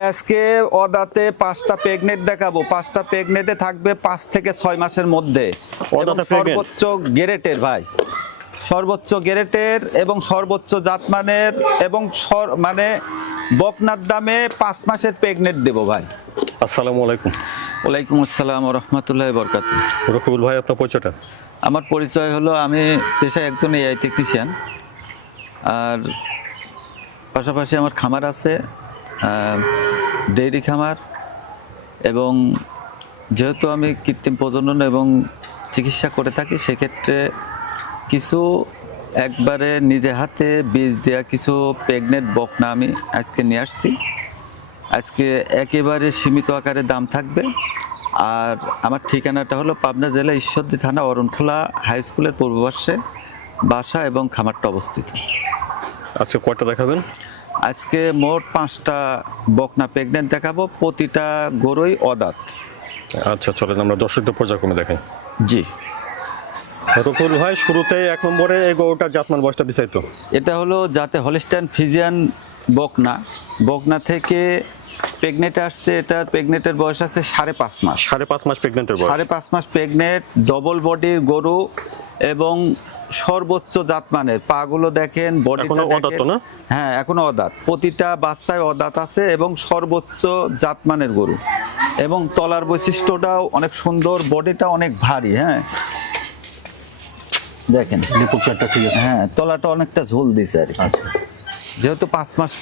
আজকে অদাতে পাঁচটা প্রেগনেট দেখাবো। পাঁচটা প্রেগনেটে থাকবে পাঁচ থেকে ছয় মাসের মধ্যে। সর্বোচ্চ গেরেটের ভাই। সর্বোচ্চ গেরেটের এবং সর্বোচ্চ জাতমানের এবং মানে বকনার দামে পাঁচ মাসের প্রেগনেট দেবো ভাই। আসসালামু আলাইকুম। ওয়ালাইকুম আসসালাম রহমতুল্লাহ বরকাত রকিবুল ভাই আপনার পরিচয়টা? আমার পরিচয় হলো আমি পেশায় একজন এআই টেকনিশিয়ান আর পাশাপাশি আমার খামার আছে। ডেইরি খামার এবং যেহেতু আমি কৃত্রিম প্রজনন এবং চিকিৎসা করে থাকি, সেক্ষেত্রে কিছু একবারে নিজে হাতে বীজ দেওয়া কিছু প্রেগনেন্ট বকনা আমি আজকে নিয়ে আসছি। আজকে একেবারে সীমিত আকারে দাম থাকবে। আর আমার ঠিকানাটা হলো পাবনা জেলা ঈশ্বরদী থানা, অরণখোলা হাই স্কুলের পূর্বপার্শ্বে, বাসা এবং খামারটা অবস্থিত। আজকে কয়টা দেখাবেন? আজকে মোট পাঁচটা বকনা প্রেগনেন্ট দেখাবো প্রতিটা গরুই অদাত। আচ্ছা চলেন আমরা দর্শকদের পর্যায়ক্রমে দেখাই। জি। রকুল ভাই শুরুতে এক নম্বরে এই গরুটার জাতমান বয়সটা বিস্তারিত। এটা হলো যাতে হলিস্টান ফিজিয়ান বকনা। বকনা থেকে প্রেগনেন্ট আসছে এটার প্রেগনেন্টের বয়স আছে সাড়ে পাঁচ মাস। সাড়ে পাঁচ মাস প্রেগনেন্টের বয়স। সাড়ে পাঁচ মাস প্রেগনেন্ট ডবল বডির গরু এবং সর্বোচ্চ জাতমানের পাগুলো দেখেন বডিটা অদাঁত না? হ্যাঁ এখনও অদাঁত। প্রতিটা বাচ্চায় অদাঁত আছে এবং সর্বোচ্চ জাতমানের গরু। এবং তলার বৈশিষ্ট্যটাও অনেক সুন্দর বডিটা অনেক ভারী হ্যাঁ। দেখেন। ঠিক আছে। হ্যাঁ তলাটা অনেকটা ঝোল দিছে আর কি। যেহেতু পাঁচ মাস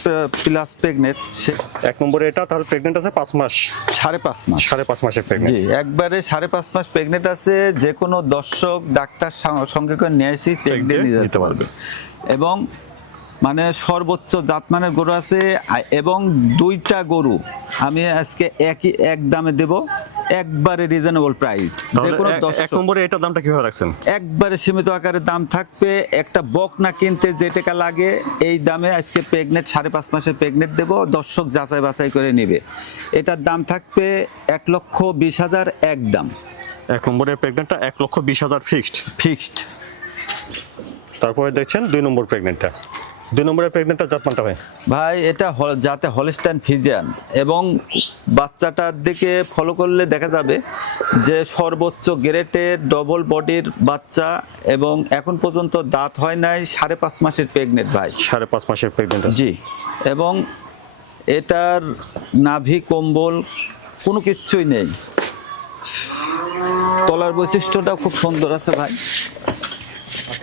প্লাস প্রেগনেন্ট সে এক নম্বরে এটা তাহলে প্রেগনেন্ট আছে পাঁচ মাস। সাড়ে পাঁচ মাস। সাড়ে পাঁচ মাসের প্রেগনেন্ট জি একবারে সাড়ে পাঁচ মাস প্রেগনেন্ট আছে যে কোনো দর্শক ডাক্তার সঙ্গে করে নিয়ে আসি চেক দিয়ে নিয়ে যেতে পারবে। এবং মানে সর্বোচ্চ জাতমানের গরু আছে এবং দুইটা গরু আমি আজকে একই এক দামে দেব একবারে রিজনেবল প্রাইস এক নম্বরে এটার দামটা কীভাবে রাখছেন? একবারে সীমিত আকারে দাম থাকবে একটা বক না কিনতে যে টাকা লাগে এই দামে আজকে প্রেগনেন্ট সাড়ে পাঁচ মাসের প্রেগনেন্ট দেব দর্শক যাচাই বাছাই করে নেবে। এটার দাম থাকবে এক লক্ষ বিশ হাজার এক দাম। এক নম্বরের প্রেগনেন্টটা এক লক্ষ বিশ হাজার ফিক্সড ফিক্সড তারপরে দেখছেন দুই নম্বর প্রেগনেন্টটা দুই নম্বরের প্রেগনেন্টটা জাতমানটা ভাই? ভাই এটা হল- যাতে হলস্টাইন ফিজিয়ান এবং বাচ্চাটার দিকে ফলো করলে দেখা যাবে যে সর্বোচ্চ গ্রেটের ডবল বডির বাচ্চা এবং এখন পর্যন্ত দাঁত হয় নাই সাড়ে পাঁচ মাসের প্রেগনেন্ট ভাই। সাড়ে পাঁচ মাসের প্রেগনেন্ট জি এবং এটার নাভি কম্বল কোনো কিছুই নেই। তলার বৈশিষ্ট্যটা খুব সুন্দর আছে ভাই।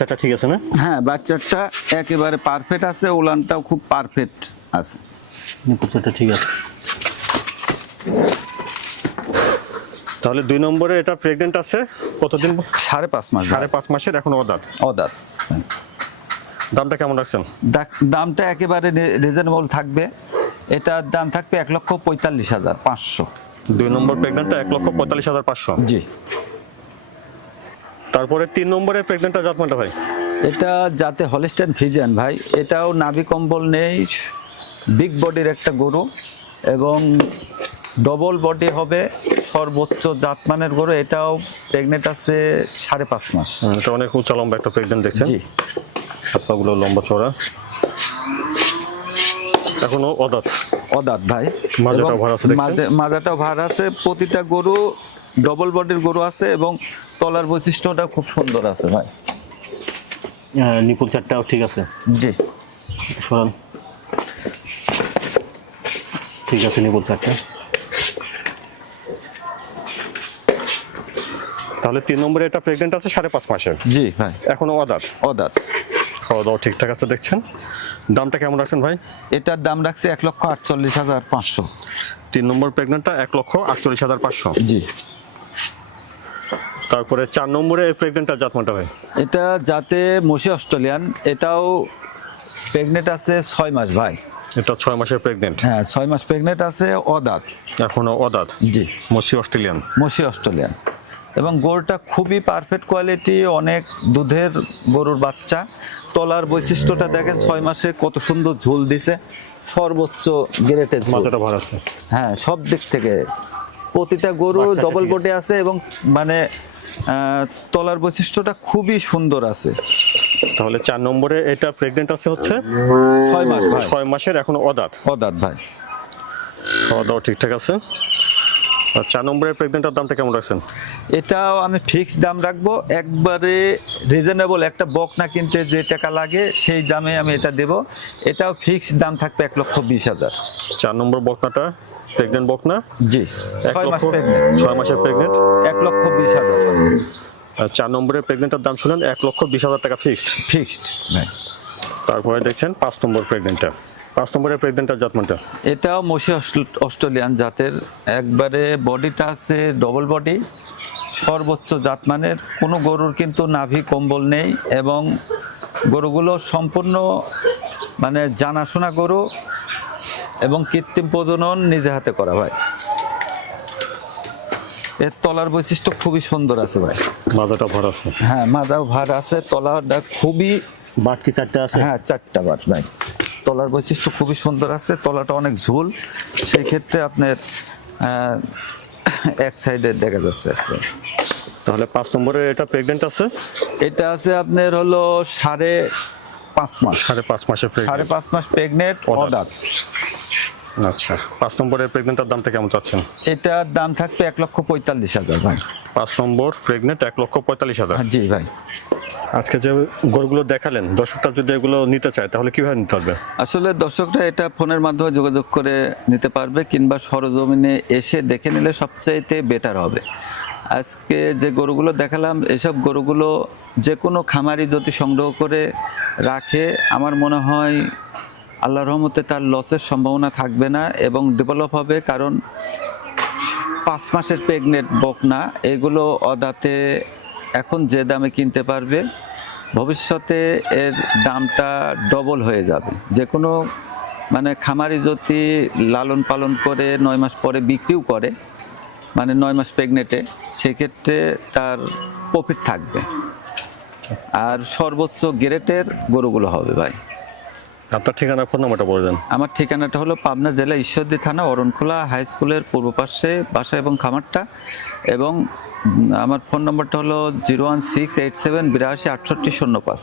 বাচ্চাটা ঠিক আছে না? হ্যাঁ বাচ্চাটা একেবারে পারফেক্ট আছে ওলানটাও খুব পারফেক্ট আছে। নিপুল ঠিক আছে। তাহলে দুই নম্বরে এটা প্রেগনেন্ট আছে কতদিন? সাড়ে পাঁচ মাস। সাড়ে পাঁচ মাসের এখন অদাত। অদাত দামটা কেমন রাখছেন? দামটা একেবারে রিজনেবল থাকবে। এটার দাম থাকবে এক লক্ষ পঁয়তাল্লিশ হাজার পাঁচশো। দুই নম্বর প্রেগনেন্টটা এক লক্ষ পঁয়তাল্লিশ হাজার পাঁচশো। জি। তারপরে তিন নম্বরে প্রেগনেন্টটা জাতমানটা ভাই? এটা যাতে হলিস্টাইন ফিজিয়ান ভাই। এটাও নাভি কম্বল নেই বিগ বডির একটা গরু এবং ডবল বডি হবে সর্বোচ্চ জাতমানের গরু। এটাও প্রেগনেন্ট আছে সাড়ে পাঁচ মাস। এটা অনেক উঁচা লম্বা একটা প্রেগনেন্ট দেখছেন? জি। হাত পাগুলো লম্বা চড়া এখনও অদাত। অদাত ভাই। মাজাটাও ভার আছে মাজাটাও ভার আছে। প্রতিটা গরু ডবল বডির গরু আছে এবং তলার বৈশিষ্ট্যটা খুব সুন্দর আছে ভাই। নিপুল চারটাও ঠিক আছে। জি। সরান। ঠিক আছে নিপুল চারটা। তাহলে তিন নম্বরে এটা প্রেগনেন্ট আছে সাড়ে পাঁচ মাসের। জি ভাই। এখনও অদাত? অদাত। খাওয়া দাওয়া ঠিকঠাক আছে দেখছেন? দামটা কেমন রাখছেন ভাই? এটার দাম রাখছে এক লক্ষ আটচল্লিশ হাজার পাঁচশো। তিন নম্বর প্রেগনেন্টটা এক লক্ষ আটচল্লিশ হাজার পাঁচশো। জি। তারপরে চার নম্বরে প্রেগনেন্টটা জাতমানটা ভাই? এটা যাতে মসি অস্ট্রেলিয়ান এটাও প্রেগনেন্ট আছে ছয় মাস ভাই। এটা ছয় মাসের প্রেগনেন্ট হ্যাঁ ছয় মাস প্রেগনেন্ট আছে অদাত। এখনও অদাত? জি। মসি অস্ট্রেলিয়ান? মসি অস্ট্রেলিয়ান। এবং গরুটা খুবই পারফেক্ট কোয়ালিটি অনেক দুধের গরুর বাচ্চা। তলার বৈশিষ্ট্যটা দেখেন ছয় মাসে কত সুন্দর ঝোল দিছে। সর্বোচ্চ গ্রেটের ঝুল। মাথাটা ভার আছে? হ্যাঁ সব দিক থেকে। প্রতিটা গরু ডবল বডি আছে এবং মানে তলার বৈশিষ্ট্যটা খুবই সুন্দর আছে। তাহলে চার নম্বরে এটা প্রেগনেন্ট আছে হচ্ছে? ছয় মাস ভাই। ছয় মাসের এখন অদাত। অদাত ভাই। খাওয়া দাওয়া ঠিকঠাক আছে? আর চার নম্বরের প্রেগনেন্টের দামটা কেমন রাখছেন? এটাও আমি ফিক্সড দাম রাখব। একবারে রিজনেবল একটা বকনা কিনতে যে টাকা লাগে সেই দামে আমি এটা দেব। এটাও ফিক্সড দাম থাকবে এক লক্ষ বিশ হাজার। চার নম্বর বকনাটা প্রেগনেন্ট বকনা জি। এক ছয় মাস প্রেগনেন্ট ছয় মাসের প্রেগনেন্ট এক লক্ষ বিশ হাজার আর চার নম্বরের প্রেগনেন্টের দাম শুনলেন এক লক্ষ বিশ হাজার টাকা ফিক্সড ফিক্সড তারপরে দেখছেন পাঁচ নম্বর প্রেগনেন্টটা পাঁচ নম্বরের প্রেগনেন্টের জাতমানটা এটাও মসি অস্ট্র- অস্ট্রেলিয়ান জাতের। একবারে বডিটা আছে ডবল বডি সর্বোচ্চ জাতমানের কোনো গরুর কিন্তু নাভি কম্বল নেই এবং গরুগুলো সম্পূর্ণ মানে জানাশোনা গরু। এবং কৃত্রিম প্রজনন নিজে হাতে করা ভাই। এর তলার বৈশিষ্ট্য খুবই সুন্দর আছে ভাই। মাজাটা ভর আছে। হ্যাঁ মাদাও ভার আছে তলাটা খুবই বাট কি চারটে আছে? হ্যাঁ চারটা বাট ভাই। তলার বৈশিষ্ট্য খুবই সুন্দর আছে তলাটা অনেক ঝোল। সেই ক্ষেত্রে আপনার এক সাইডে দেখা যাচ্ছে তাহলে পাঁচ নম্বরে এটা প্রেগনেন্ট আছে? এটা আছে আপনার হলো সাড়ে পাঁচ মাস। সাড়ে পাঁচ মাসের সাড়ে পাঁচ মাস প্রেগনেন্ট অদাঁত। আচ্ছা। পাঁচ নম্বরের প্রেগনেন্টের দামটা কেমন চাচ্ছেন? এটার দাম থাকবে এক লক্ষ পঁয়তাল্লিশ হাজার ভাই। পাঁচ নম্বর প্রেগনেন্ট এক লক্ষ পঁয়তাল্লিশ হাজার। হ্যাঁ, জি ভাই। আজকে যে গরুগুলো দেখালেন দর্শকরা যদি এগুলো নিতে চায় তাহলে কীভাবে নিতে পারবে? আসলে দর্শকরা এটা ফোনের মাধ্যমে যোগাযোগ করে নিতে পারবে কিংবা সরজমিনে এসে দেখে নিলে সবচাইতে বেটার হবে। আজকে যে গরুগুলো দেখালাম এসব গরুগুলো যে কোনো খামারি যদি সংগ্রহ করে রাখে আমার মনে হয় আল্লাহ রহমতে তার লসের সম্ভাবনা থাকবে না এবং ডেভেলপ হবে, কারণ পাঁচ মাসের প্রেগনেন্ট বকনা, এগুলো অদাতে এখন যে দামে কিনতে পারবে, ভবিষ্যতে এর দামটা ডবল হয়ে যাবে। যে কোনো মানে খামারি যদি লালন পালন করে নয় মাস পরে বিক্রিও করে মানে নয় মাস প্রেগনেন্টে সেক্ষেত্রে তার প্রফিট থাকবে। আর সর্বোচ্চ গ্রেটের গরুগুলো হবে ভাই। আপনার ঠিকানা ফোন নাম্বারটা বলে দেন। আমার ঠিকানাটা হলো পাবনা জেলা ঈশ্বরদী থানা অরণখোলা হাই স্কুলের পূর্ব পাশে বাসা এবং খামারটা এবং আমার ফোন নম্বরটা হলো zero one six eight seven বিরাশি আটষট্টি শূন্য পাঁচ।